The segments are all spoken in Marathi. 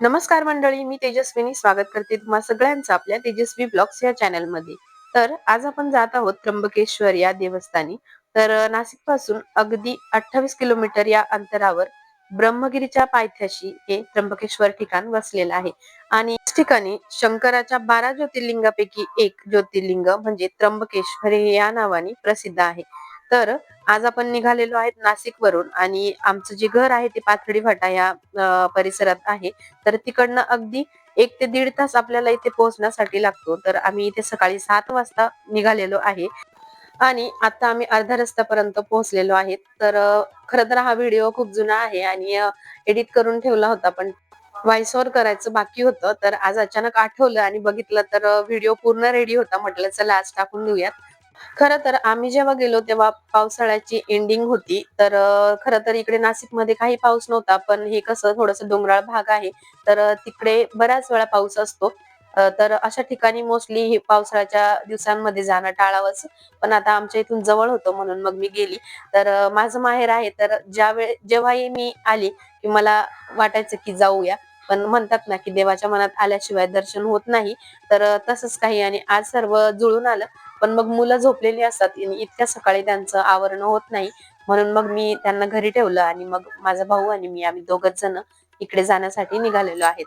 नमस्कार मंडळी मी तेजस्विनी. स्वागत करते तुम्हा सगळ्यांचं आपल्या तेजस्वी ब्लॉग्स या चॅनलमध्ये. तर आज आपण जात आहोत त्र्यंबकेश्वर या देवस्थानी. तर नाशिकपासून अगदी अठ्ठावीस किलोमीटर या अंतरावर ब्रह्मगिरीच्या पायथ्याशी हे त्र्यंबकेश्वर ठिकाण वसलेलं आहे. आणि याच ठिकाणी शंकराच्या बारा ज्योतिर्लिंगापैकी एक ज्योतिर्लिंग म्हणजे त्र्यंबकेश्वर हे या नावाने प्रसिद्ध आहे. तर आज आपण निघालेलो आहेत नाशिक वरून आणि आमचं जे घर आहे ते पाथडी फाटा या परिसरात आहे. तर तिकडनं अगदी एक ते दीड तास आपल्याला इथे पोहोचण्यासाठी लागतो. तर आम्ही इथे सकाळी सात वाजता निघालेलो आहे. आणि आता आम्ही अर्ध्या रस्त्यापर्यंत पोहोचलेलो आहेत. तर खर तर हा व्हिडिओ खूप जुना आहे आणि एडिट करून ठेवला होता पण व्हॉइस ओव्हर करायचं बाकी होतं. तर आज अचानक आठवलं आणि बघितलं तर व्हिडिओ पूर्ण रेडी होता म्हटलं चला आज टाकून देऊयात. खरं तर आम्ही जेव्हा गेलो तेव्हा पावसाळ्याची एंडिंग होती. तर खरं तर इकडे नाशिकमध्ये काही पाऊस नव्हता पण हे कसं थोडस डोंगराळ भाग आहे. तर तिकडे बऱ्याच वेळा पाऊस असतो. तर अशा ठिकाणी मोस्टली हे पावसाळ्याच्या दिवसांमध्ये जाणं टाळावंच. पण आता आमच्या इथून जवळ होतं म्हणून मग मी गेली. तर माझं माहेर आहे. तर ज्या वेळे जेव्हाही मी आली की मला वाटायचं की जाऊया. पण म्हणतात ना की देवाच्या मनात आल्याशिवाय दर्शन होत नाही. तर तसंच काही. आणि आज सर्व जुळून आलं. पण मग मुलं झोपलेली असतात इतक्या सकाळी त्यांचं आवरण होत नाही. म्हणून मग मी त्यांना घरी ठेवलं आणि मग माझा भाऊ आणि मी आम्ही दोघच जण इकडे जाण्यासाठी निघालेलो आहेत.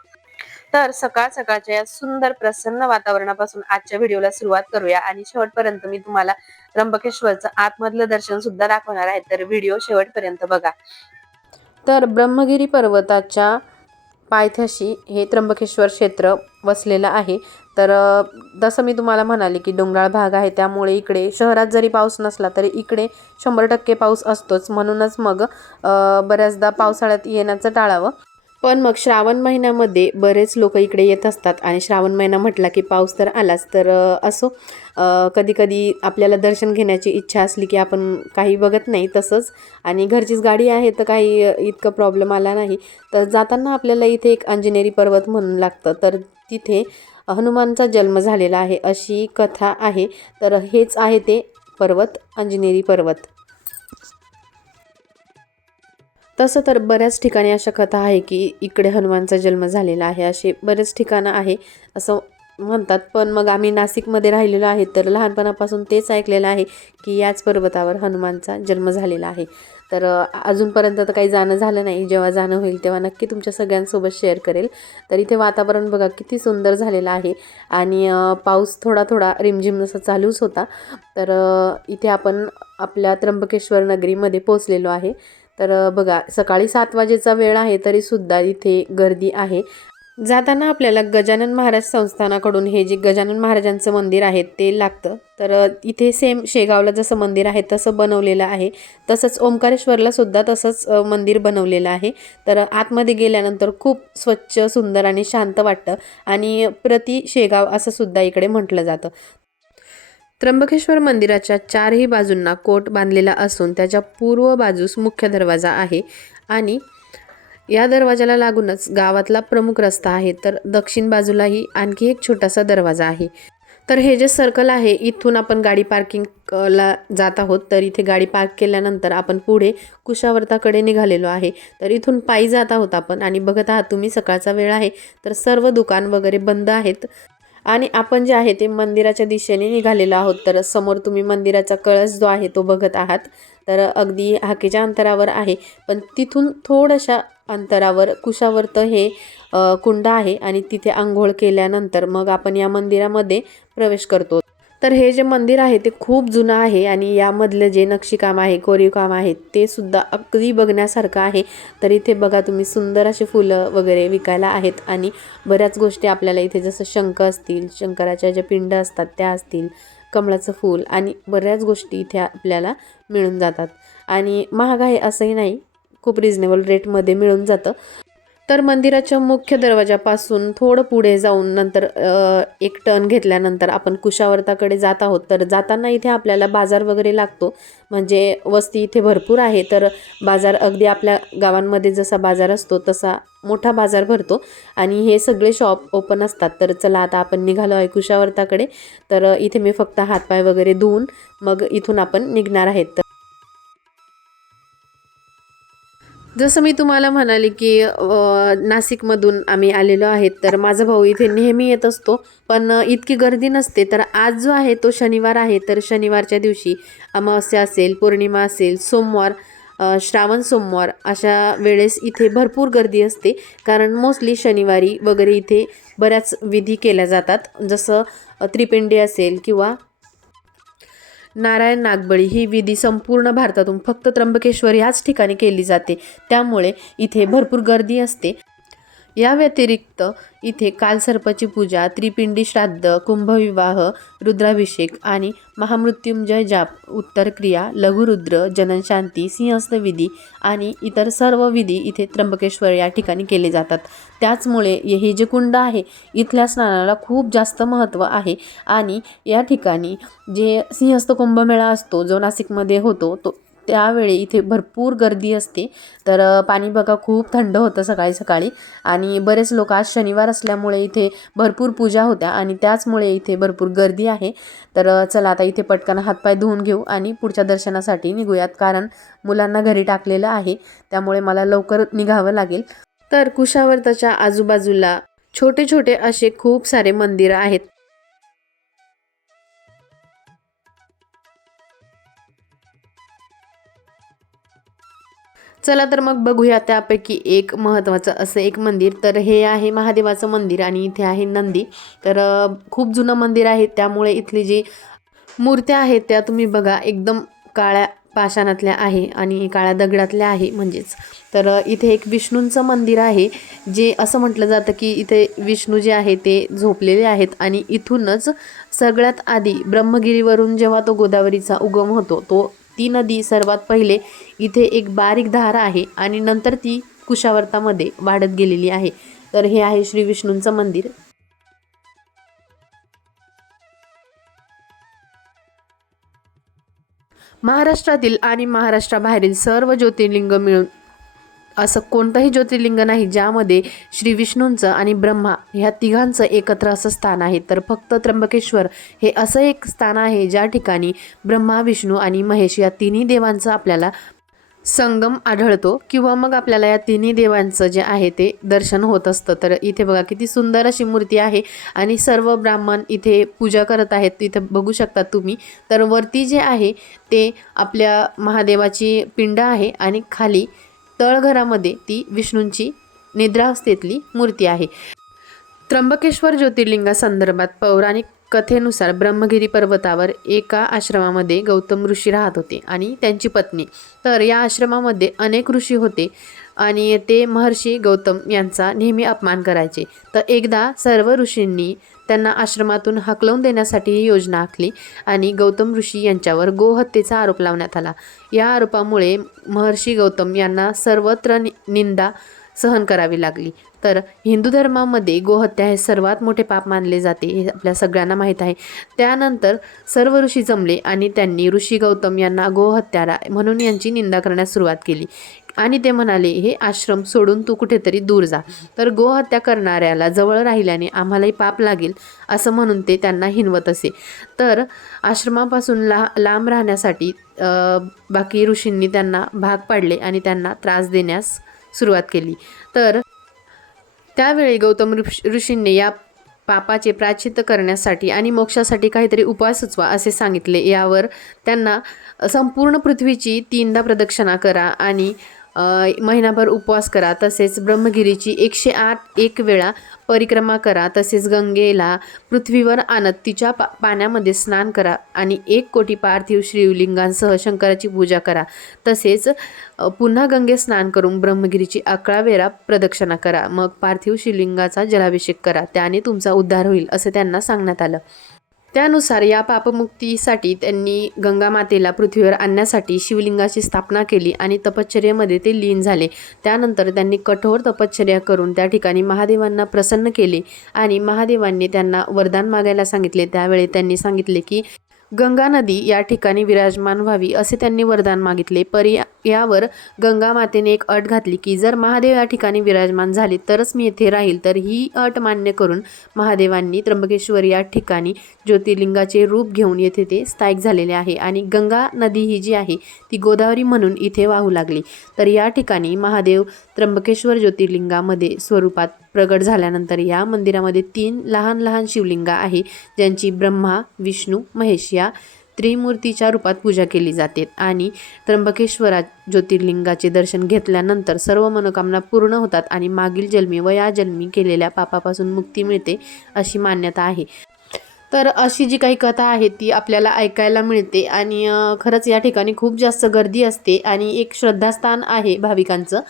तर सकाळ सकाळच्या या सुंदर प्रसन्न वातावरणापासून आजच्या व्हिडिओला सुरुवात करूया आणि शेवटपर्यंत मी तुम्हाला त्र्यंबकेश्वरचं आतमधलं दर्शन सुद्धा दाखवणार आहे. तर व्हिडिओ शेवटपर्यंत बघा. तर ब्रह्मगिरी पर्वताच्या पायथ्याशी हे त्र्यंबकेश्वर क्षेत्र वसलेलं आहे. तर जसं मी तुम्हाला म्हणाले की डोंगराळ भाग आहे त्यामुळे इकडे शहरात जरी पाऊस नसला तरी इकडे शंभर टक्के पाऊस असतोच. म्हणूनच मग बऱ्याचदा पावसाळ्यात येण्याचं टाळावं. पण मग श्रावण महिन्यामध्ये बरेच लोक इकडे येत असतात आणि श्रावण महिना म्हटला की पाऊस तर आलाच तर असो. कधीकधी आपल्याला दर्शन घेण्याची इच्छा असली की आपण काही बघत नाही तसंच. आणि घरचीच गाडी आहे तर काही इतकं प्रॉब्लेम आला नाही. तर जाताना आपल्याला इथे एक अंजनेरी पर्वत म्हणून लागतं. तर तिथे हनुमानचा जन्म झालेला आहे अशी कथा आहे. तर हेच आहे ते पर्वत अंजनेरी पर्वत. तसं तर बऱ्याच ठिकाणी अशा कथा आहे की इकडे हनुमानचा जन्म झालेला आहे. असे बरेच ठिकाणं आहे. असं म्हणतात पण मग आम्ही नाशिकमध्ये राहिलेलो आहे तर लहानपणापासून तेच ऐकलेलं आहे की याच पर्वतावर हनुमानचा जन्म झालेला आहे. तर अजूनपर्यंत तर काही जाणं झालं नाही. जेव्हा जाणं होईल तेव्हा नक्की तुमच्या सगळ्यांसोबत शेअर करेल. तर इथे वातावरण बघा किती सुंदर झालेलं आहे. आणि पाऊस थोडा थोडा रिमझिम जसा चालूच होता. तर इथे आपण आपल्या त्र्यंबकेश्वर नगरीमध्ये पोचलेलो आहे. तर बघा सकाळी सात वाजेचा वेळ आहे तरीसुद्धा इथे गर्दी आहे. जाताना आपल्याला गजानन महाराज संस्थानाकडून हे जे गजानन महाराजांचं मंदिर आहे ते लागतं. तर इथे सेम शेगावला जसं मंदिर आहे तसं बनवलेलं आहे. तसंच ओंकारेश्वरला सुद्धा तसंच मंदिर बनवलेलं आहे. तर आतमध्ये गेल्यानंतर खूप स्वच्छ सुंदर आणि शांत वाटतं. आणि प्रति शेगाव असं सुद्धा इकडे म्हटलं जातं. त्र्यंबकेश्वर मंदिराच्या चारही बाजूंना कोट बांधलेला असून त्याच्या पूर्व बाजूस मुख्य दरवाजा आहे. आणि या दरवाजाला लागूनच गावातला प्रमुख रस्ता आहे तर दक्षिण बाजूलाही आणखी एक छोटासा दरवाजा आहे. तर हे जे सर्कल आहे इथून आपण गाडी पार्किंग ला जात आहोत तर इथे गाडी पार्क केल्यानंतर आपण पुढे कुशावर्ताकडे निघालेलो आहे. तर इथून पायी जात आहोत आपण आणि बघत आहात तुम्ही सकाळचा वेळ आहे तर सर्व दुकान वगैरे बंद आहेत. आणि आपण जे आहे ते मंदिराच्या दिशेने निघालेलो आहोत. तर समोर तुम्ही मंदिराचा कळस जो आहे तो बघत आहात. तर अगदी हाकेच्या अंतरावर आहे. पण तिथून थोड्याशा अंतरावर कुशावर्त हे कुंड आहे आणि तिथे आंघोळ केल्यानंतर मग आपण या मंदिरामध्ये प्रवेश करतो. तर हे जे मंदिर आहे ते खूप जुनं आहे आणि यामधलं जे नक्षीकाम आहे कोरीवकाम आहे ते सुद्धा अगदी बघण्यासारखं आहे. तर इथे बघा तुम्ही सुंदर अशी फुलं वगैरे विकायला आहेत आणि बऱ्याच गोष्टी आपल्याला इथे जसं शंख असतील शंकराच्या ज्या पिंड असतात त्या असतील कमळाचं फूल आणि बऱ्याच गोष्टी इथे आपल्याला मिळून जातात. आणि महाग आहे असंही नाही खूप रिजनेबल रेटमध्ये मिळून जातं. तर मंदिराच्या मुख्य दरवाजापासून थोडं पुढे जाऊन नंतर एक टर्न घेतल्यानंतर आपण कुशावर्ताकडे जात आहोत. तर जाताना इथे आपल्याला बाजार वगैरे लागतो. म्हणजे वस्ती इथे भरपूर आहे. तर बाजार अगदी आपल्या गावांमध्ये जसा बाजार असतो तसा मोठा बाजार भरतो. आणि हे सगळे शॉप ओपन असतात. तर चला आता आपण निघालो आहे कुशावर्ताकडे. तर इथे मी फक्त हातपाय वगैरे धुवून मग इथून आपण निघणार आहेत. जसं मी तुम्हाला म्हणाले की नाशिकमधून आम्ही आलेलो आहेत तर माझा भाऊ इथे नेहमी येत असतो. पण इतकी गर्दी नसते. तर आज जो आहे तो शनिवार आहे. तर शनिवारच्या दिवशी अमावस्या असेल पौर्णिमा असेल सोमवार श्रावण सोमवार अशा वेळेस इथे भरपूर गर्दी असते. कारण मोस्टली शनिवारी वगैरे इथे बऱ्याच विधी केल्या जातात. जसं त्रिपिंडी असेल किंवा नारायण नागबळी ही विधी संपूर्ण भारतातून फक्त त्र्यंबकेश्वर ह्याच ठिकाणी केली जाते. त्यामुळे इथे भरपूर गर्दी असते. या व्यतिरिक्त इथे कालसर्पाची पूजा त्रिपिंडी श्राद्ध कुंभविवाह रुद्राभिषेक आणि महामृत्युंजय जाप उत्तर क्रिया लघुरुद्र जननशांती सिंहस्थ विधी आणि इतर सर्व विधी इथे त्र्यंबकेश्वर या ठिकाणी केले जातात. त्याचमुळे हे जे कुंड आहे इथल्या स्नानाला खूप जास्त महत्त्व आहे आणि या ठिकाणी जे सिंहस्थ कुंभमेळा असतो जो नाशिकमध्ये होतो तो त्यावेळी इथे भरपूर गर्दी असते. तर पाणी बघा खूप थंड होतं सकाळी सकाळी. आणि बरेच लोक आज शनिवार असल्यामुळे इथे भरपूर पूजा होत्या आणि त्याचमुळे इथे भरपूर गर्दी आहे. तर चला आता इथे पटकन हातपाय धुवून घेऊ आणि पुढच्या दर्शनासाठी निघूयात. कारण मुलांना घरी टाकलेलं आहे. त्यामुळे मला लवकर निघावं लागेल. तर कुशावर्ताच्या आजूबाजूला छोटे छोटे असे खूप सारे मंदिरं आहेत. चला तर मग बघूया त्यापैकी एक महत्त्वाचं असं एक मंदिर. तर हे आहे महादेवाचं मंदिर आणि इथे आहे नंदी. तर खूप जुनं मंदिर आहे. त्यामुळे इथली जी मूर्त्या आहेत त्या तुम्ही बघा एकदम काळ्या पाषाणातल्या आहे आणि काळ्या दगडातल्या आहे म्हणजेच. तर इथे एक विष्णूंचं मंदिर आहे जे असं म्हटलं जातं की इथे विष्णू जे आहे ते झोपलेले आहेत आणि इथूनच सगळ्यात आधी ब्रह्मगिरीवरून जेव्हा तो गोदावरीचा उगम होतो तो ती नदी सर्वात पहिले इथे एक बारीक धार आहे आणि नंतर ती कुशावर्तामध्ये वाढत गेलेली आहे. तर हे आहे श्री विष्णूंचं मंदिर. महाराष्ट्रातील आणि महाराष्ट्राबाहेरील सर्व ज्योतिर्लिंग मिळून असं कोणतंही ज्योतिर्लिंग नाही ज्यामध्ये श्री विष्णूंचं आणि ब्रह्मा ह्या तिघांचं एकत्र असं स्थान आहे. तर फक्त त्र्यंबकेश्वर हे असं एक स्थान आहे ज्या ठिकाणी ब्रह्मा विष्णू आणि महेश या तिन्ही देवांचं आपल्याला संगम आढळतो किंवा मग आपल्याला या तिन्ही देवांचं जे आहे ते दर्शन होत असतं. तर इथे बघा किती सुंदर अशी मूर्ती आहे आणि सर्व ब्राह्मण इथे पूजा करत आहेत. इथे बघू शकता तुम्ही. तर वरती जे आहे ते आपल्या महादेवाची पिंड आहे आणि खाली तळघरामध्ये ती विष्णूंची निद्रावस्थेतली मूर्ती आहे. त्र्यंबकेश्वर ज्योतिर्लिंगासंदर्भात पौराणिक कथेनुसार ब्रह्मगिरी पर्वतावर एका आश्रमामध्ये गौतम ऋषी राहत होते आणि त्यांची पत्नी. तर या आश्रमामध्ये अनेक ऋषी होते आणि ते महर्षी गौतम यांचा नेहमी अपमान करायचे. तर एकदा सर्व ऋषींनी त्यांना आश्रमातून हकलवून देण्यासाठी ही योजना आखली आणि गौतम ऋषी यांच्यावर गोहत्येचा आरोप लावण्यात आला. या आरोपामुळे महर्षी गौतम यांना सर्वत्र नि- निंदा सहन करावी लागली. तर हिंदू धर्मामध्ये गोहत्या हे सर्वात मोठे पाप मानले जाते हे आपल्या सगळ्यांना माहीत आहे. त्यानंतर सर्व ऋषी जमले आणि त्यांनी ऋषी गौतम यांना गोहत्याला म्हणून यांची निंदा करण्यास सुरुवात केली. आणि ते म्हणाले हे आश्रम सोडून तू कुठेतरी दूर जा. तर गोहत्या करणाऱ्याला जवळ राहिल्याने आम्हालाही पाप लागेल असं म्हणून ते त्यांना हिनवत असे. तर आश्रमापासून ला लांब राहण्यासाठी बाकी ऋषींनी त्यांना भाग पाडले आणि त्यांना त्रास देण्यास सुरुवात केली. तर त्यावेळी गौतम ऋषींनी या पापाचे प्राचित्य करण्यासाठी आणि मोक्षासाठी काहीतरी उपाय सुचवा असे सांगितले. यावर त्यांना संपूर्ण पृथ्वीची तीनदा प्रदक्षिणा करा आणि महिनाभर उपवास करा तसेच ब्रह्मगिरीची एकशे आठ एक वेळा परिक्रमा करा तसेच गंगेला पृथ्वीवर आणत तिच्या पा पाण्यामध्ये स्नान करा आणि एक कोटी पार्थिव शिवलिंगांसह शंकराची पूजा करा. तसेच पुन्हा गंगे स्नान करून ब्रह्मगिरीची अकरा वेळा प्रदक्षिणा करा. मग पार्थिव शिवलिंगाचा जलाभिषेक करा. त्याने तुमचा उद्धार होईल असं त्यांना सांगण्यात आलं. त्यानुसार या पापमुक्तीसाठी त्यांनी गंगामातेला पृथ्वीवर आणण्यासाठी शिवलिंगाची स्थापना केली आणि तपश्चर्यामध्ये ते लीन झाले. त्यानंतर त्यांनी कठोर तपश्चर्या करून त्या ठिकाणी महादेवांना प्रसन्न केले आणि महादेवांनी त्यांना वरदान मागायला सांगितले. त्यावेळी त्यांनी सांगितले की गंगा नदी या ठिकाणी विराजमान व्हावी असे त्यांनी वरदान मागितले. परी यावर गंगा मातेने एक अट घातली की जर महादेव या ठिकाणी विराजमान झाले तरच मी येथे राहील तर ही अट मान्य करून महादेवांनी त्र्यंबकेश्वर या ठिकाणी ज्योतिर्लिंगाचे रूप घेऊन येथे ते स्थायिक झालेले आहे आणि गंगा नदी ही जी आहे ती गोदावरी म्हणून इथे वाहू लागली. तर या ठिकाणी महादेव त्र्यंबकेश्वर ज्योतिर्लिंगामध्ये स्वरूपात प्रगट झाल्यानंतर या मंदिरामध्ये तीन लहान लहान शिवलिंग आहे ज्यांची ब्रह्मा विष्णू महेश या त्रिमूर्तीच्या रूपात पूजा केली जाते. आणि त्र्यंबकेश्वरा ज्योतिर्लिंगाचे दर्शन घेतल्यानंतर सर्व मनोकामना पूर्ण होतात आणि मागील जन्मी व या जन्मी केलेल्या पापापासून मुक्ती मिळते अशी मान्यता आहे. तर अशी जी काही कथा आहे ती आपल्याला ऐकायला मिळते आणि खरंच या ठिकाणी खूप जास्त गर्दी असते आणि एक श्रद्धास्थान आहे भाविकांचं.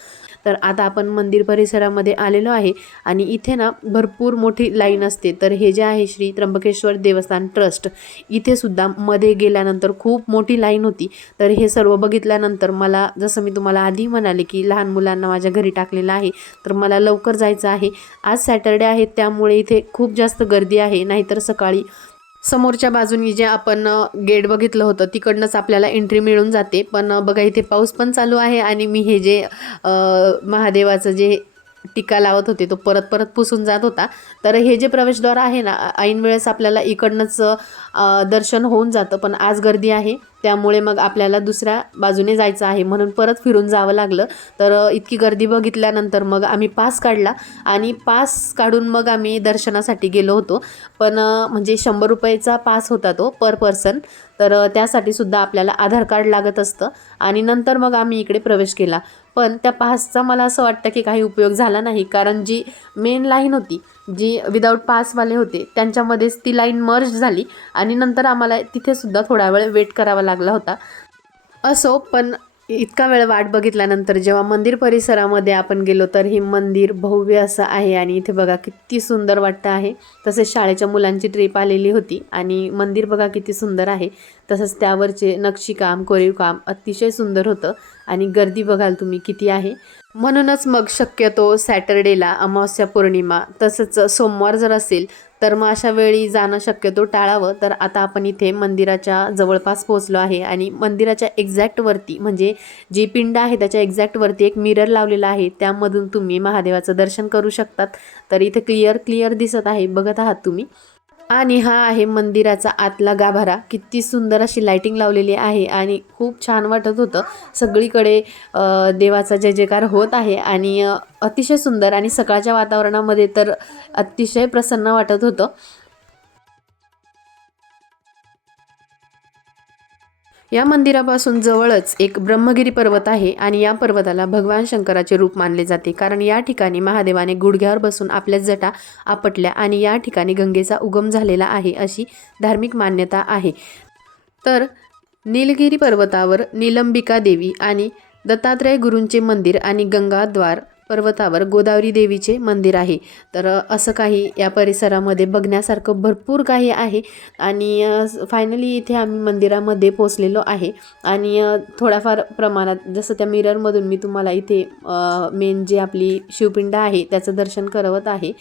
तर आता आपण मंदिर परिसरामध्ये आलेलो आहे आणि इथे ना भरपूर मोठी लाईन असते. तर हे जे आहे श्री त्र्यंबकेश्वर देवस्थान ट्रस्ट इथे सुद्धा मध्ये गेल्यानंतर खूप मोठी लाईन होती. तर हे सर्व बघितल्यानंतर मला जसं मी तुम्हाला आधी म्हणाले की लहान मुलांना माझ्या घरी टाकलेलं आहे तर मला लवकर जायचं आहे. आज सॅटर्डे आहे त्यामुळे इथे खूप जास्त गर्दी आहे. नाहीतर सकाळी समोरच्या बाजूनी जे आपण गेट बघितलं होतं तिकडनंच आपल्याला एंट्री मिळून जाते. पण बघा इथे पाऊस पण चालू आहे आणि मी हे जे महादेवाचं जे टिका लावत होते तो परत परत पुसून जात होता. तर हे जे प्रवेशद्वार आहे ना ऐन वेळेस आपल्याला इकडनंच दर्शन होऊन जातं पण आज गर्दी आहे. त्यामुळे मग आपल्याला दुसऱ्या बाजूने जायचं आहे म्हणून परत फिरून जावं लागलं. तर इतकी गर्दी बघितल्यानंतर मग आम्ही पास काढला आणि पास काढून मग आम्ही दर्शनासाठी गेलो होतो. पण म्हणजे शंभर रुपयेचा पास होता तो पर पर्सन. तर त्यासाठी सुद्धा आपल्याला आधार कार्ड लागत असतं आणि नंतर मग आम्ही इकडे प्रवेश केला. पण त्या पासचा मला असं वाटतं की काही उपयोग झाला नाही. कारण जी मेन लाईन होती जी विदाऊट पासवाले होते त्यांच्यामध्येच ती लाईन मर्ज झाली आणि नंतर आम्हाला तिथेसुद्धा थोडा वेळ वेट करावा लागला होता. असो पण इतका वेळ वाट बघितल्यानंतर जेव्हा मंदिर परिसरामध्ये आपण गेलो तर हे मंदिर भव्य असं आहे आणि इथे बघा किती सुंदर वाटतं आहे. तसेच शाळेच्या मुलांची ट्रिप आलेली होती आणि मंदिर बघा किती सुंदर आहे. तसंच त्यावरचे नक्षीकाम कोरीवकाम अतिशय सुंदर होतं आणि गर्दी बघाल तुम्ही किती आहे. म्हणूनच मग शक्यतो सॅटर्डेला अमावस्या पौर्णिमा तसंच सोमवार जर असेल तर मग अशा वेळी जाणं शक्यतो टाळावं. तर आता आपण इथे मंदिराच्या जवळपास पोहोचलो आहे आणि मंदिराच्या एक्झॅक्टवरती म्हणजे जी पिंड आहे त्याच्या एक्झॅक्टवरती एक मिरर लावलेला आहे. त्यामधून तुम्ही महादेवाचं दर्शन करू शकतात. तर इथे क्लिअर क्लिअर दिसत आहे. बघत आहात तुम्ही. आणि हा आहे मंदिराचा आतला गाभारा. किती सुंदर अशी लायटिंग लावलेली आहे आणि खूप छान वाटत होतं. सगळीकडे देवाचा जय जयकार होत आहे आणि अतिशय सुंदर आणि सकाळच्या वातावरणामध्ये तर अतिशय प्रसन्न वाटत होतं. या मंदिरापासून जवळच एक ब्रह्मगिरी पर्वत आहे आणि या पर्वताला भगवान शंकराचे रूप मानले जाते. कारण या ठिकाणी महादेवाने गुडघ्यावर बसून आपल्या जटा आपटल्या आणि या ठिकाणी गंगेचा उगम झालेला आहे अशी धार्मिक मान्यता आहे. तर नीलगिरी पर्वतावर निलंबिका देवी आणि दत्तात्रय गुरूंचे मंदिर आणि गंगाद्वार पर्वतावर गोदावरी देवीचे मंदिर आहे. तर असं काही या परिसरामध्ये बघण्यासारखं भरपूर काही आहे. आणि फायनली इथे आम्ही मंदिरामध्ये पोचलेलो आहे. आणि थोड्याफार प्रमाणात जसं त्या मिररमधून मी तुम्हाला इथे मेन जी आपली शिवपिंड आहे त्याचं दर्शन करवत आहे.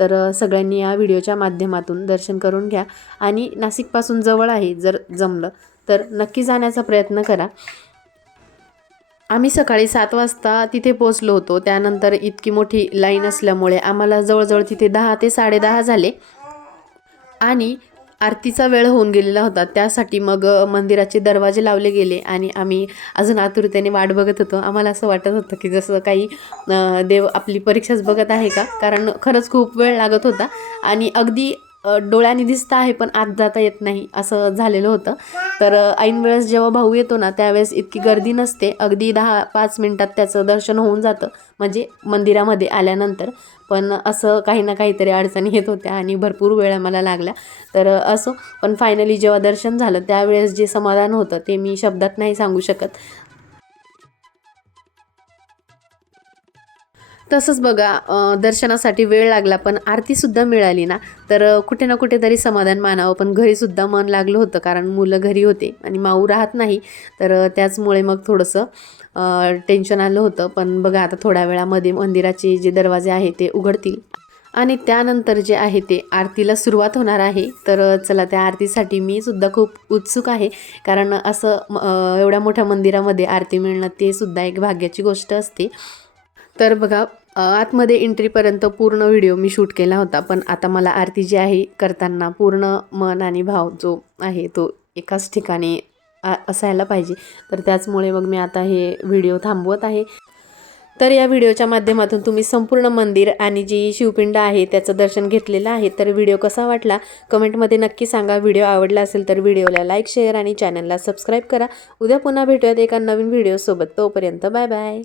तर सगळ्यांनी या व्हिडिओच्या माध्यमातून दर्शन करून घ्या. आणि नाशिकपासून जवळ आहे जर जमलं. तर नक्की जाण्याचा प्रयत्न करा. आम्ही सकाळी सात वाजता तिथे पोचलो होतो. त्यानंतर इतकी मोठी लाईन असल्यामुळे आम्हाला जवळजवळ तिथे दहा ते साडेदहा झाले. आणि आरतीचा वेळ होऊन गेलेला होता. त्यासाठी मग मंदिराचे दरवाजे लावले गेले आणि आम्ही अजून आतुरतेने वाट बघत होतो. आम्हाला असं वाटत होतं की जसं काही देव आपली परीक्षाच बघत आहे का? कारण खरंच खूप वेळ लागत होता. आणि अगदी डोळ्याने दिसतं आहे पण आत जाता येत नाही असं झालेलं होतं. तर ऐन वेळेस जेव्हा भाऊ येतो ना त्यावेळेस इतकी गर्दी नसते. अगदी दहा पाच मिनटात त्याचं दर्शन होऊन जातं म्हणजे मंदिरामध्ये आल्यानंतर. पण असं काही ना काहीतरी अडचणी येत होत्या आणि भरपूर वेळा मला लागला तर असं असो. पण फायनली जेव्हा दर्शन झालं त्यावेळेस जे समाधान होतं ते मी शब्दात नाही सांगू शकत. तसंच बघा दर्शनासाठी वेळ लागला पण आरतीसुद्धा मिळाली ना. तर कुठे ना कुठेतरी समाधान मानावं पण घरीसुद्धा मन लागलं होतं कारण मुलं घरी होते आणि माऊ राहत नाही. तर त्याचमुळे मग थोडंसं टेन्शन आलं होतं. पण बघा आता थोड्या वेळामध्ये मंदिराचे जे दरवाजे आहे ते उघडतील. आणि त्यानंतर जे आहे ते आरतीला सुरुवात होणार आहे. तर चला त्या आरतीसाठी मी सुद्धा खूप उत्सुक आहे. कारण असं एवढ्या मोठ्या मंदिरामध्ये आरती मिळणं ते सुद्धा एक भाग्याची गोष्ट असते. तर बघा आतमध्ये एंट्रीपर्यंत पूर्ण व्हिडिओ मी शूट केला होता पण आता मला आरती जी आहे करताना पूर्ण मन आणि भाव जो आहे तो एकाच ठिकाणी असायला पाहिजे. तर त्याचमुळे मग मी आता हे व्हिडिओ थांबवत आहे. तर या व्हिडिओच्या माध्यमातून तुम्ही संपूर्ण मंदिर आणि जी शिवपिंड आहे त्याचं दर्शन घेतलेलं आहे. तर व्हिडिओ कसा वाटला? कमेंटमध्ये नक्की सांगा. व्हिडिओ आवडला असेल तर व्हिडिओला लाईक शेअर आणि चॅनलला सबस्क्राईब करा. उद्या पुन्हा भेटूयात एका नवीन व्हिडिओसोबत. तोपर्यंत बाय बाय.